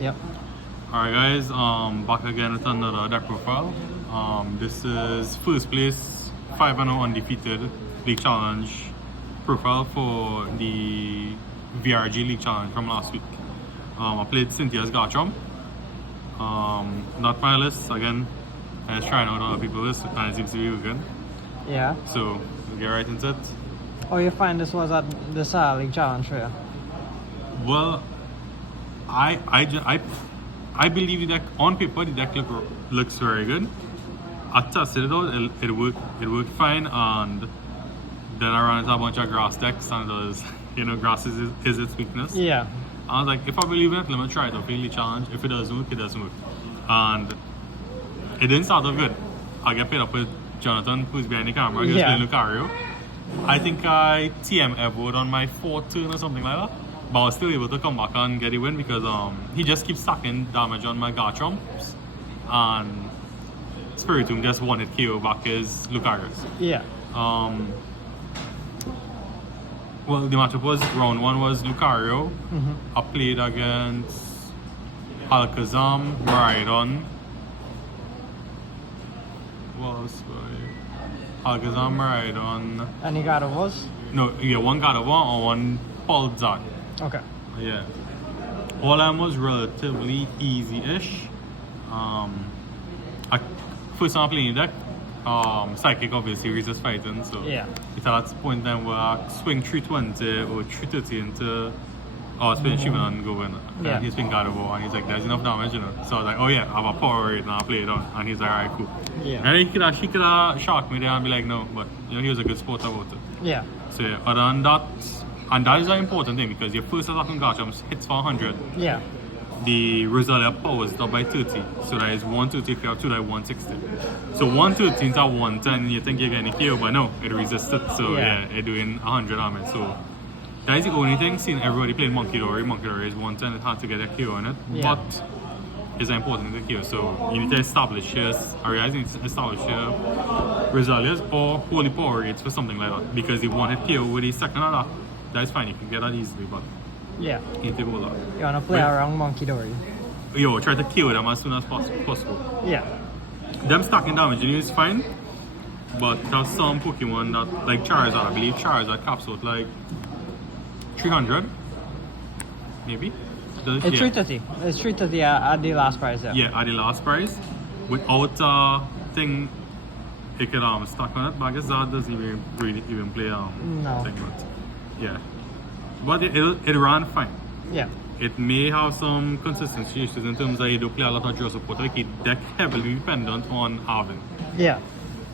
Yep. Alright guys, back again with another deck profile. This is first place 5-0 undefeated League Challenge profile for the VRG League Challenge from last week. I played Cynthia's Garchomp. Not my list again. I was trying out other people's list and it seems to be working. Yeah. So we'll get right into it. Oh, you find this was at this League Challenge for you? Well, I believe the deck on paper. The deck looks very good. I tested it out. It worked fine, and then I ran into a bunch of grass decks, and it was, grass is its weakness. Yeah. I was like, if I believe in it, let me try it out. Really challenge. If it doesn't work, it doesn't work. And it didn't start off good. I get paired up with Jonathan, who's behind the camera. He was playing Lucario. I think I TM Evoed on my 4th turn or something like that. But I was still able to come back and get the win because he just keeps stacking damage on my Garchomps, and Spiritomb just wanted KO back his Lucario's. Yeah. Well, the matchup was round 1 was Lucario. I played against Alakazam, Maridon. Alakazam, Maridon. And you got it was? No, yeah, one Gardevoir and one Polzat. Okay. Yeah. All of them was relatively easy-ish. First time I playing the deck, Psychic obviously resist fighting, so yeah. it's at that point then where I swing 320 or 330 into spin Shivan and go in. Yeah. He's been Gardevoir and he's like, there's enough damage, So I was like, oh yeah, I have a power rate and I play it on. And he's like, alright, cool. Yeah. And he could have shocked me there and be like, no, but he was a good sport about it. Yeah. So yeah, other than that, and that is an important thing because your first attack on Garchomp hits for 100. Yeah. The Rosalia power is up by 30. So that is 130 if you have 2, that is 160. So 113 to 110, you think you're getting a KO, but no, it resisted. So yeah, it's doing 100 damage. So that is the only thing. Seeing everybody playing Monkey Dory is 110, it's hard to get a KO on it. Yeah. But it's important to KO. So you need to establish your Rosalia's or holy power rates for something like that. Because the one hit KO with the second attack, that's fine, you can get that easily, but yeah, you need to go a lot. You wanna play around Monkey Dory? Yo, try to kill them as soon as possible. Yeah. Them stacking damage is fine, but there's some Pokemon that, like Charizard, I believe Charizard caps out like 300, maybe? It's 330. It's 330 at the last price, yeah. Yeah, at the last price. Without thing, it could stack on it, but I guess that doesn't even play no. thing, but yeah. But it ran fine. Yeah. It may have some consistency issues in terms of you don't play a lot of draw support. Like it deck heavily dependent on Arvin. Yeah.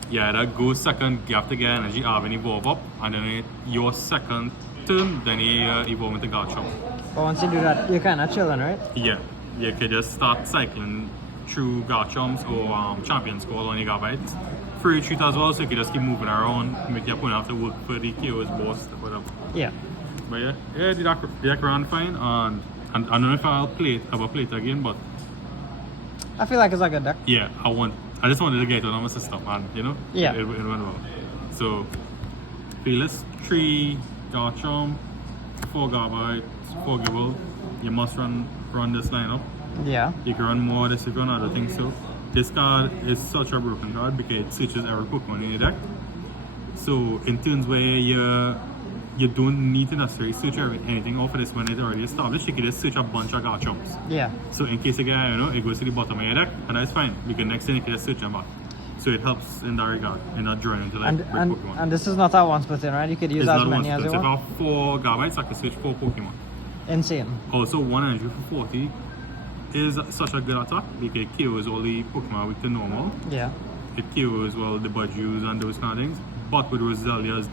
Yeah, that goes second, you have to get energy, Arvin evolve up, and then your second turn, then you evolve into Garchomp. But once you do that, you're kinda chilling, right? Yeah. You can just start cycling through Garchomps or Champion Skull on your Gabite. Free retreat as well, so you can just keep moving around, make your opponent have to work for the KO's boss, whatever. Yeah. But yeah, the deck ran fine, and I don't know if I'll ever play it again, but I feel like it's like a deck. yeah, I just wanted to get it on my system, and yeah, it went well. So, Fearless, 3 Garchomp, 4 Garbite, 4 Gibble. You must run this lineup. Yeah. You can run more of this if you run other things too. This card is such a broken card because it searches every Pokemon in your deck. So, in turns where you don't need to necessarily search anything off of this when it's already established. You can just search a bunch of Garchomps. Yeah. So in case you get, it goes to the bottom of your deck, and that's fine. Because next thing you can just search them back. So it helps in that regard, in that journey into like Pokemon. And this is not a one split in, right? You could use as many as you want. If I have 4 Garbites, I can search 4 Pokemon. Insane. Also, 1 energy for 40 is such a good attack because it kills all the Pokemon with the normal. Yeah. It kills the Budgies and those kind of things. But with Rosalia's,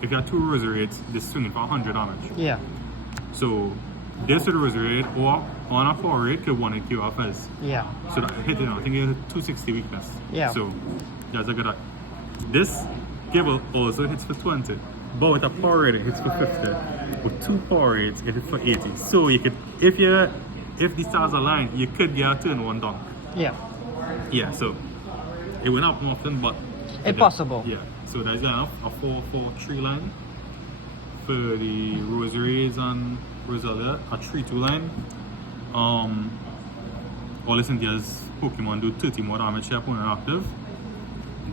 if you have 2 Rosariates, this is swinging for 100 damage. Yeah. So this with a Rosariate or on a 4 rate could 1 kill off as. Yeah. So that hit I think it's 260 weakness. Yeah. So that's a good attack. This Gibble also hits for 20. But with a power rate it hits for 50. With 2 power rates it hits for 80. So you could if the stars align, you could get a turn 1 dunk. Yeah. Yeah, so it went up more often, but it's possible. Yeah. So there's enough, a 4-4-3 line for the Rosaries and Rosalia, a 3-2 line. all of Cynthia's Pokemon do 30 more damage to your opponent active.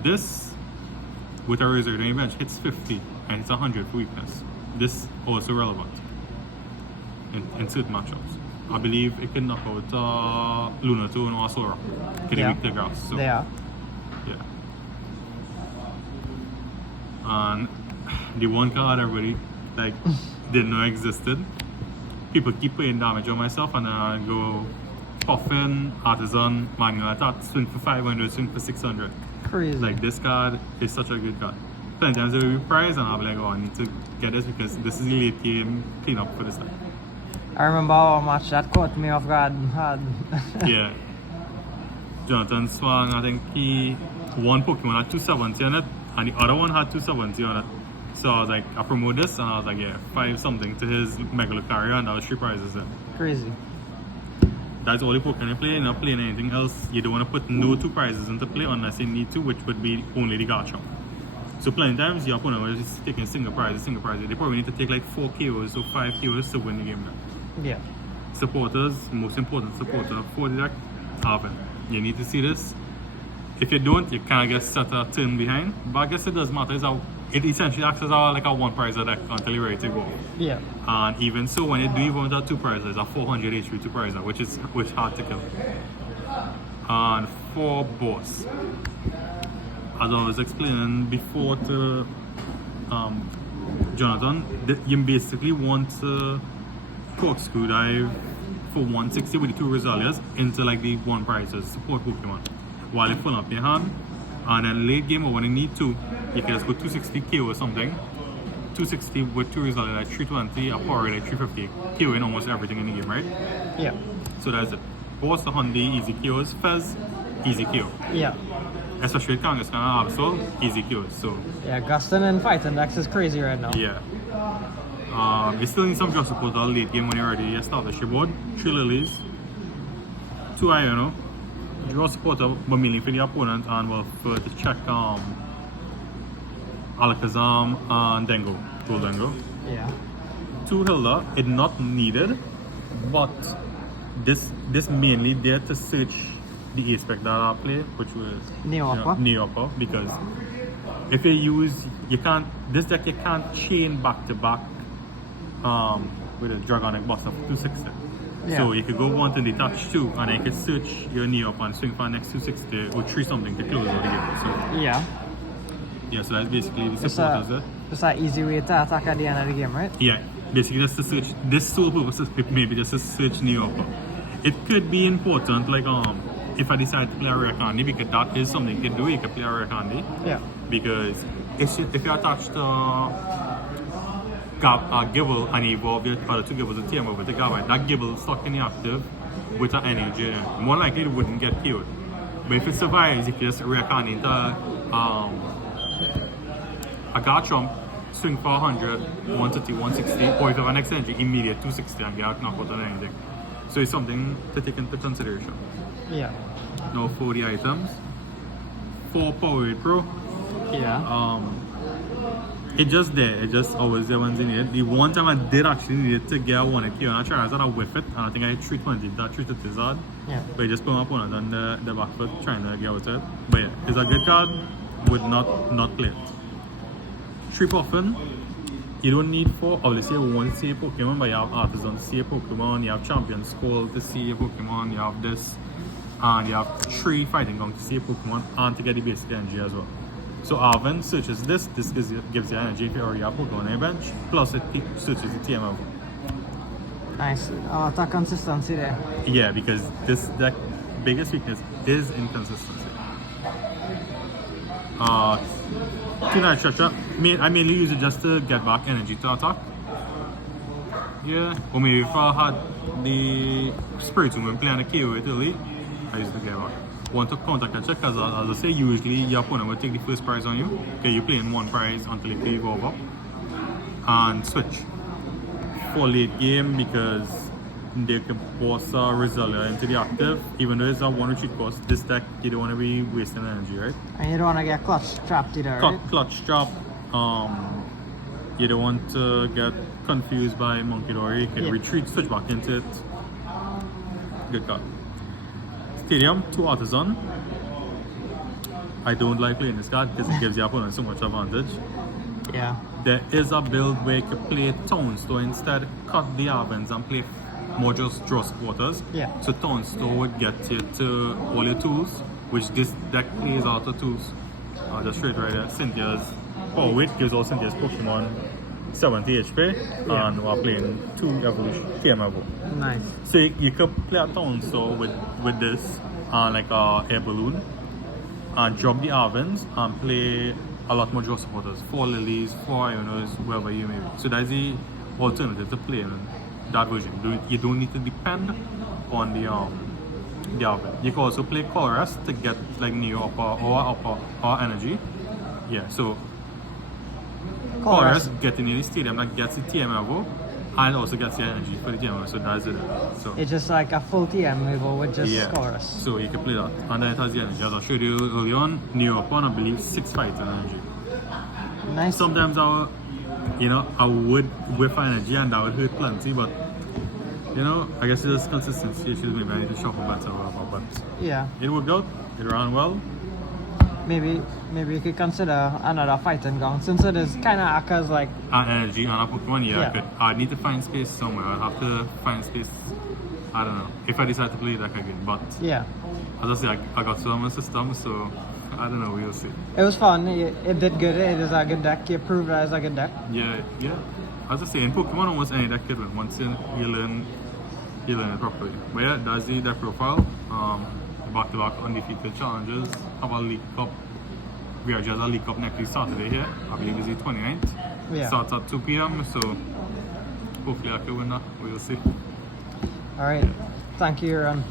This, with a Razor Drain bench, hits 50 and it's 100 for weakness. This also relevant in certain matchups. I believe it can knock out Lunatone or Sora. It can weak the grass. So, Yeah. Yeah. And the one card everybody like didn't know existed. People keep putting damage on myself and then I go Puffin, Artisan, Manual Attack, swing for 500, swing for 600. Crazy. Like this card is such a good card. Sometimes it will be priced and I'll be like, oh, I need to get this because this is the late game cleanup for this time. I remember how much that caught me off guard hard. Yeah. Jonathan swung, I think one Pokemon had 270 on it and the other one had 270 on it. So I was like, I promote this and I was like, yeah, 5 something to his Megalocaria and that was 3 prizes there. Crazy. That's all the Pokemon you play, you're not playing anything else. You don't want to put no 2 prizes into play unless you need to, which would be only the Garchomp. So plenty of times your opponent was just taking single prizes. They probably need to take like 4 KOs or 5 KOs to win the game now. Yeah. Supporters, most important supporter for the deck, Arvin. You need to see this. If you don't, you kind of get set a turn behind. But I guess it does matter. It essentially acts as like a 1 prize deck until you're ready to go. Yeah. And even so, when you do even with 2 prizes, a 400 HP 2 prizer, which is hard to kill. And for boss, as I was explaining before to Jonathan, you basically want to corkscrew dive for 160 with the 2 Rosalias into like the 1 prizes, support Pokemon, while you pull up your hand. And then late game or when you need to, you can just go 260 KO or something. 260 with 2 Rosalia, like 320, a power like 350, KO in almost everything in the game, right? Yeah. So that's it. Boss the Hyundai, easy KOs. Fez, easy KO. Yeah. Especially with Kangaskhan and Absol, easy KOs. So Yeah, Gustin and Fighting Dex is crazy right now. yeah. You still need some draw support all late game when you're already established your board. 3 Lilies, 2 Iono, draw support but mainly for the opponent and well for to check Alakazam and Dengo, Goldengo. Yeah. 2 Hilda, it's not needed, but this mainly there to search the aspect that I play, which was Neopa, because if this deck you can't chain back to back with a Dragonic Buster for 260. Yeah. So you could go 1 to detach 2 and then you could search your Neopa and swing for next 260 or 3 something to close out the game. So yeah, so that's basically the supporters there. Just an easy way to attack at the end of the game, right? Yeah, basically just to search. This sole purpose is maybe just to search Neopa. It could be important, like if I decide to play a rare candy, because that is something you can do. You can play a rare candy. Yeah. Because if you attach to Gibble and evolve your other 2 Gibbles and TM over to Gabite, that Gibble stuck in the active with an energy. More likely it wouldn't get killed. But if it survives, you can just rare candy into a Garchomp, swing for 100, 130, 160, or if you have an extra energy, immediate 260 and get knocked out on anything. So it's something to take into consideration. Yeah. Now for the items, 4 Powerade Pro. Yeah. It's just there, it's just always there when you need it. The one time I did actually need it to get 1 KO and I tried to whiff it and I think I hit 320, that 350 is hard. Yeah. But you just put my opponent on the back foot trying to get out of it. But yeah, it's a good card, would not play it. 3 Puffin, you don't need 4, obviously you want to see a Pokemon, but you have Artisan to see a Pokemon, you have Champion Skull to see a Pokemon, you have this, and you have 3 Fighting Gong to see a Pokemon, and to get the basic energy as well. So Arvin searches this gives you energy if you already have Pokemon on your bench, plus it searches the TM over. Nice. Attack consistency there. Yeah, because this deck biggest weakness is inconsistency. 2 Night Stretcher. I mainly use it just to get back energy to attack. Yeah. Or maybe if I had the Spiritomb when playing the KO it early, I used to get back. Want to counter catch it because as I say, usually your opponent will take the first prize on you. Okay, you're playing 1 prize until you play over and switch for late game because they can force a Rosalia into the active. Even though it's a 1 retreat cost, this deck you don't want to be wasting energy, right? And you don't want to get clutch trapped either, right? Clutch trap. You don't want to get confused by Monkey Dory. You can retreat, switch back into it. Good card. Stadium, 2 Artisan. I don't like playing this card because it gives the opponent so much advantage. Yeah. There is a build where you can play Townstone instead, cut the Arvins and play more just draw supporters. Yeah. So Townstone would get you to all your tools, which this deck plays out of tools. Just straight right there. Cynthia's power weight gives all Cynthia's Pokemon 70 HP, Yeah. and we're playing 2 evolution, TM Evo. Nice. So you could play a Townstone with this, like a air balloon, and drop the Arvins and play a lot more draw supporters, 4 Lilies, 4 Ionos, wherever you may be. So that's the alternative to play in that version. You don't need to depend on the Arvin. You can also play Chorus to get like Neo or energy. Yeah, so Chorus getting in the stadium that gets the TM level and also gets the energy for the TM, so that's it. So It's just like a full TM level with just Chorus. so you can play that, and then it has the energy. As I showed you early on, Neo upon I believe 6 fights and energy. Nice. Sometimes I would whip energy and that would hurt plenty, but I guess it's just consistency issues. Maybe I need to shuffle better or whatever, but Yeah. it worked out. It ran well. Maybe you could consider another fighting ground since it is kind of acts as like And energy on a Pokemon, Yeah. I'd need to find space somewhere. I'd have to find space. I don't know if I decide to play that again, but yeah. as I say, I got some of my system, so I don't know. We'll see. It was fun. It did good. It is a good deck. You proved that it's a good deck. Yeah. As I say, in Pokemon, almost any deck could win once you learn it properly. But yeah, that's the deck profile. Back-to-back undefeated challenges. Have a League Cup. We are just a League Cup next week Saturday here. I believe it's the 29th. Yeah. Starts at 2 p.m. So hopefully I can win that. We'll see. All right. Thank you, Aaron.